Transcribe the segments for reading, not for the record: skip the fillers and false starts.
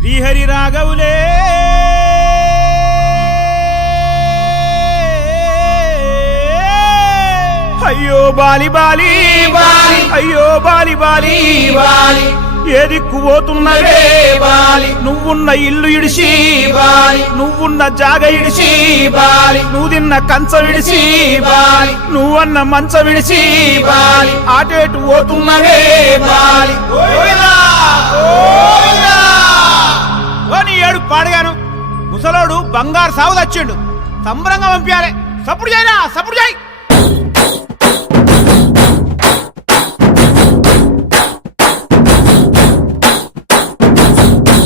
శ్రీహరి రాఘవులే అయ్యో Bali Bali Bali అయ్యో Bali Bali Bali ఏ దిక్కు పోతున్నవే బాలి నువ్వున్న ఇల్లు ఇడిసి బాలి నువ్వున్న జాగ ఇడిసి బాలి నువ్వు తిన్న కంచం ఇడిసి బాలి నువ్వన్న మంచం ఇడిసి బాలి ఆటేటు పోతున్నవే బాలి ఏడు పాడగాను ముసలోడు బంగారు సాగు తెచ్చిండు సంబరంగా పంపించాలి సప్పుడు చేయరా సప్పుడు చేయి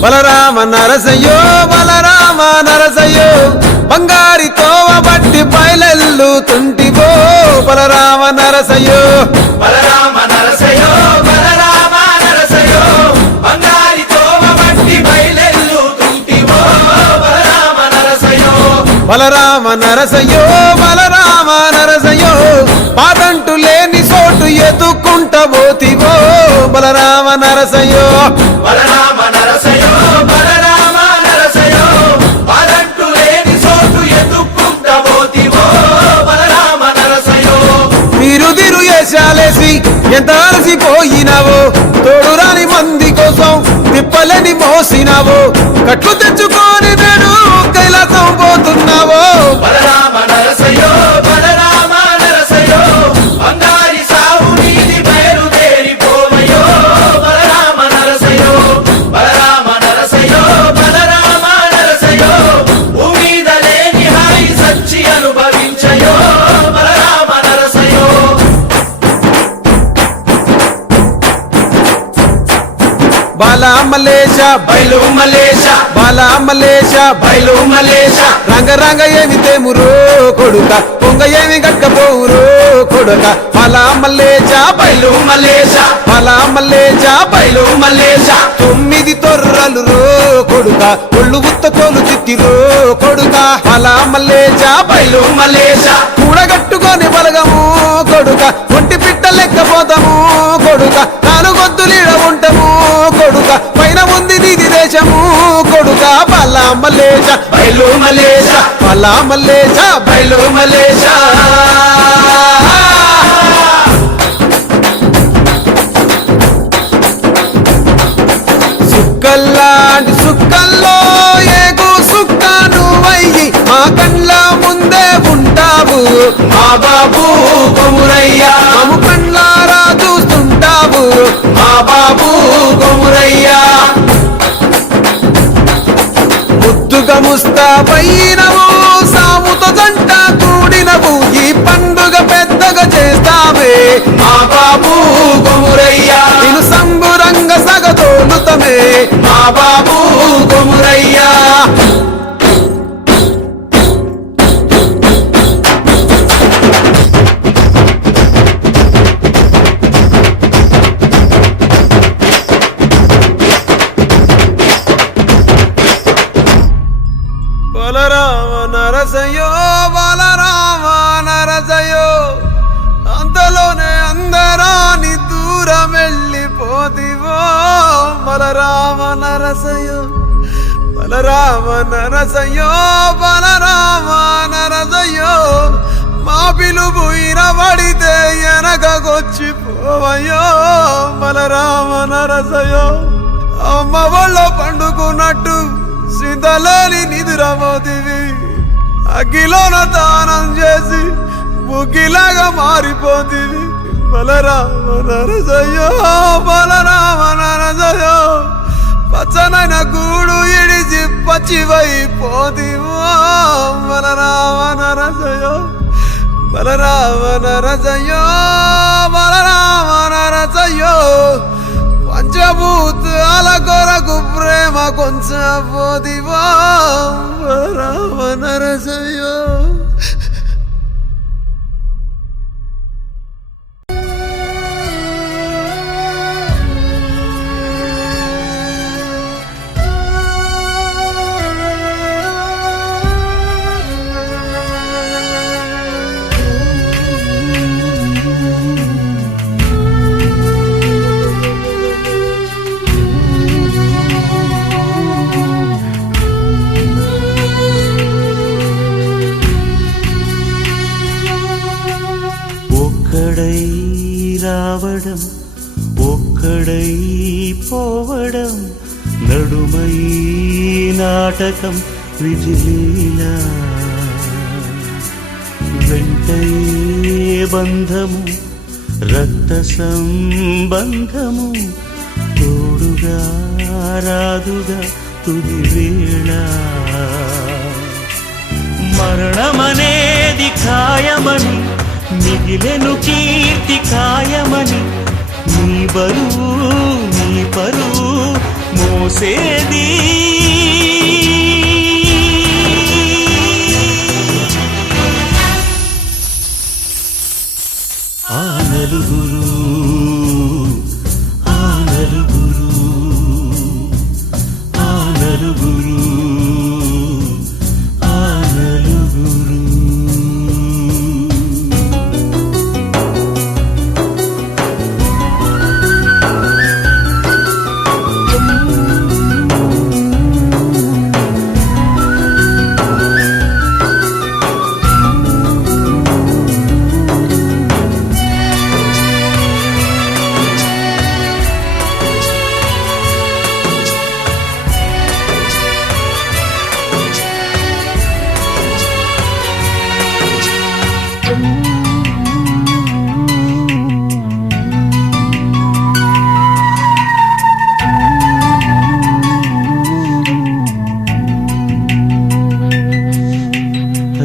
బలరామ నరసయ్యో బలరామ నరసయ్యో బంగారి తోవ బట్టి బయలెల్లుతుంటివో బలరామ నరసయ్యో బలరామ నరసయ్యో బలరామ నరసయ్యో బంగారి తోవ బట్టి బయలెల్లుతుంటివో బలరామ నరసయ్యో బలరామ నరసయ్యో బలరామ నరసయ్యో పాదంటు లేని చోటు ఎదుక్కుంటబోతివో బలరామ నరసయ్యో బలరామ నరసయ్యో బలరామ నరసయ్యో పాదంటు లేని చోటు ఎదుక్కుంటబోతివో బలరామ నరసయ్యో మీరు తిరు వేషాలేసి ఎంత అలసిపోయినావో తోడురాని మంది కోసం తిప్పలని మోసినావో కట్లు తెచ్చుకొని నేడు కైలాసం పోతున్నావో బలరామ నరసయ్యో బలరామ నరసయ్యో బంగారి సావు నీది బయలుదేరిపోవయో బలరామ నరసయ్యో బలరామ నరసయ్యో బలరామ నరసయ్యో భూమిద లేని హాయి సచ్చి అనుభవించయో బలరామ నరసయ్యో బాలా మలేష బయలు మలేష బాలా మలేష బయలు మలేష రంగ రంగ ఏమి తేమురో కొడుక పొంగ ఏమి గట్టపోవురో కొడుక బాలా మలేష బయలు మలేష బాలా మలేష బయలు మలేష 9 తొర్రలు రో కొడుక ఒళ్ళు ఉత్త తోలు చిట్టిరో కొడుక బాలా మలేష బయలు మలేష కూడగట్టుకొని బలగము కొడుక ఒంటి పిట్ట లెక్కపోతాము కొడుక 4 గొద్దులీడ ఉంటాము కొడుక పైన ఉంది నీది దేశము కొడుక బాలా మలేష బయలు మలేష బాలా మలేష బయలు మలేష సుక్కల్లాంటి సుక్కల్లో ఏగు సుక్క నువ్వయ్యి మా కండ్ల ముందే ఉంటావు మా బాబు కొమురయ్య మము కండ్లారా చూస్తుంటావు మా బాబు కొమురయ్య ముద్దుగా ముస్తాబైనవు సాముతో జంట కూడినవు ఈ పండుగ పెద్దగా చేస్తావే మా బాబు కొమురయ్య నేను సంబురంగ సగదోలుతమే మా బాబు కొమురయ్య బలరామ నరసయ్యో బలరామ నరసయ్యో అంతలోనే అందరాని దూరం వెళ్ళిపోతివో బలరామ నరసయ్యో బలరామ నరసయ్యో బలరామ నరసయ్యో మా పిలుపు ఇనబడితే వెనకకొచ్చిపోవయ్యో బలరామ నరసయ్యో అమ్మ వాళ్ళ పండుకున్నట్టు సింతలేని నిద్రపోతివి అగ్గిలోన దానం చేసి బుగ్గిలాగా మారిపోతివి బలరామ నరసయ్యో బలరామ నరసయ్యో పచ్చనైన గూడు ఇడిచి పచ్చివైపోతివో బలరామ నరసయ్యో బలరామ నరసయ్యో బలరామ నరసయ్యో పంచభూతాల కొరకు ప్రేమ కొంచెం పోదివో బలరామ నరసయ్యో రావడం ఒక్కడై పోవడం నడుమై నాటకం విజిలీలా వెంటయే బంధము రక్త సంబంధము తోడుగా రాదుగా తుది వేళ మరణమనేది ఖాయమని మిగిలెను కీర్తి ఖాయమని నీ బరువు నీ పరువు మోసేది ఆ నలుగురు ఆ నలుగురు ఆ నలుగురు ఆ నలుగురు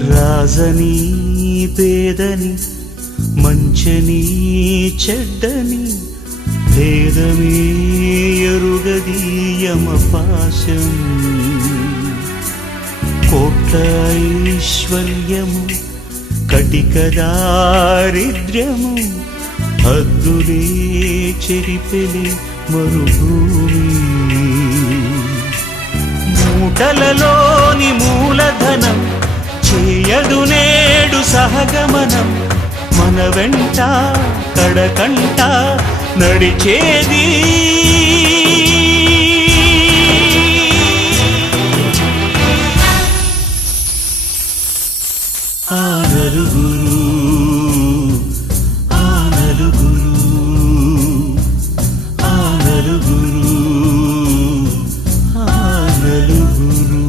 రాజని పేదని మంచని చెడ్డని భేదమే ఎరుగది యమపాశం కోట్ల ఐశ్వర్యము కటిక దారిద్ర్యము హద్దులే చెరిపెలి మరుభూమి మూటలలోని మూలధనం చేయదు నేడు సహగమనం మన వెంట కడకంట నడిచేది ఆ నలుగురు ఆ నలుగురు ఆ నలుగురు ఆ నలుగురు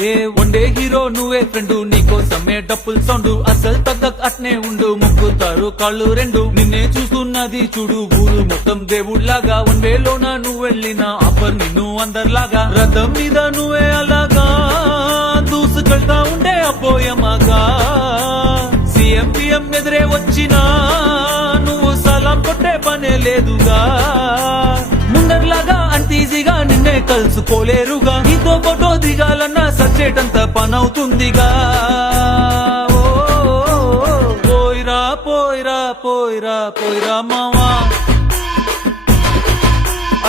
ఏ వన్డే హీరో నువ్వే ఫ్రెండు నీకోసమే డప్పుల్ సౌండ్ అసలు తగ్గక్ అట్నే ఉండు ముక్కుతారు కాళ్ళు రెండు నిన్నే చూస్తున్నది చూడు ఊరు మొత్తం దేవుళ్లాగా వన్ వేలోన నువ్వు వెళ్ళిన ఆఫర్ నిన్ను అందరిలాగా రథం మీద నువ్వే అలాగా దూసుకెళ్తా ఉండే అపోయమాగా సీఎం పిఎం ఎదురే వచ్చినా నువ్వు సలాం కొట్టే పనే లేదుగా ముందర్లాగా అంత ఈజీగా నిన్నే కలుసుకోలేరుగా నీతో ఫోటో దిగాలన్నా సచ్చేటంత పనవుతుందిగా ఓ, పోయిరా పోయిరా పోయిరా పోయిరా మావా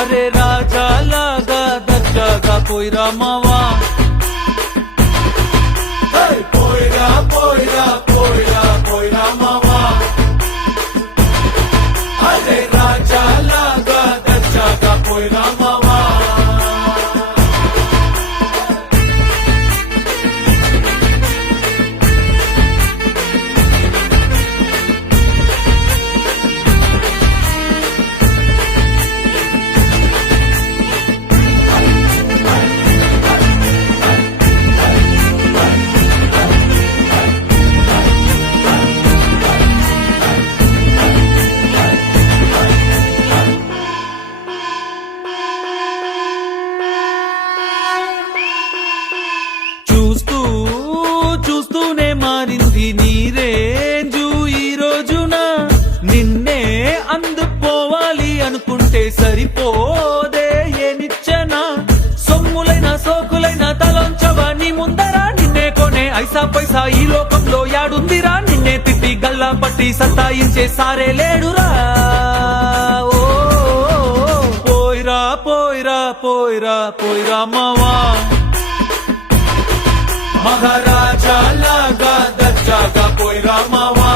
అరే రాజా లాగా దర్జాగా పోయిరా మావా పోయిరా పోయిరా పోయిరా పోయిరా మావా అరే రాజా లాగా దర్జాగా పోయిరా మావా చూస్తూనే మారింది నీ రేంజు ఈ రోజున నిన్నే అందుకోవాలి అనుకుంటే సరిపోదే ఏనిచ్చన సొమ్ములైన సోకులైన తలంచవా నీ ముందరా నిన్నే కొనే ఐసా పైసా ఈ లోకంలో యాడుందిరా నిన్నే తిట్టి గల్లా పట్టి సత్తాయించే సారే లేడురా ఓ పోయిరా మావా మహారాజా లాగా దర్జాగా పోయిరా మావా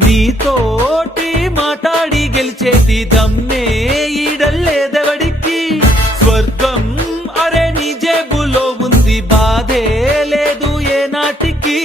నీతోటి మాట్లాడి గెలిచేది దమ్మే ఈడల్లేదెవడికి స్వర్గం అరే నీ జేబులో ఉంది బాధే లేదు ఏ నాటికి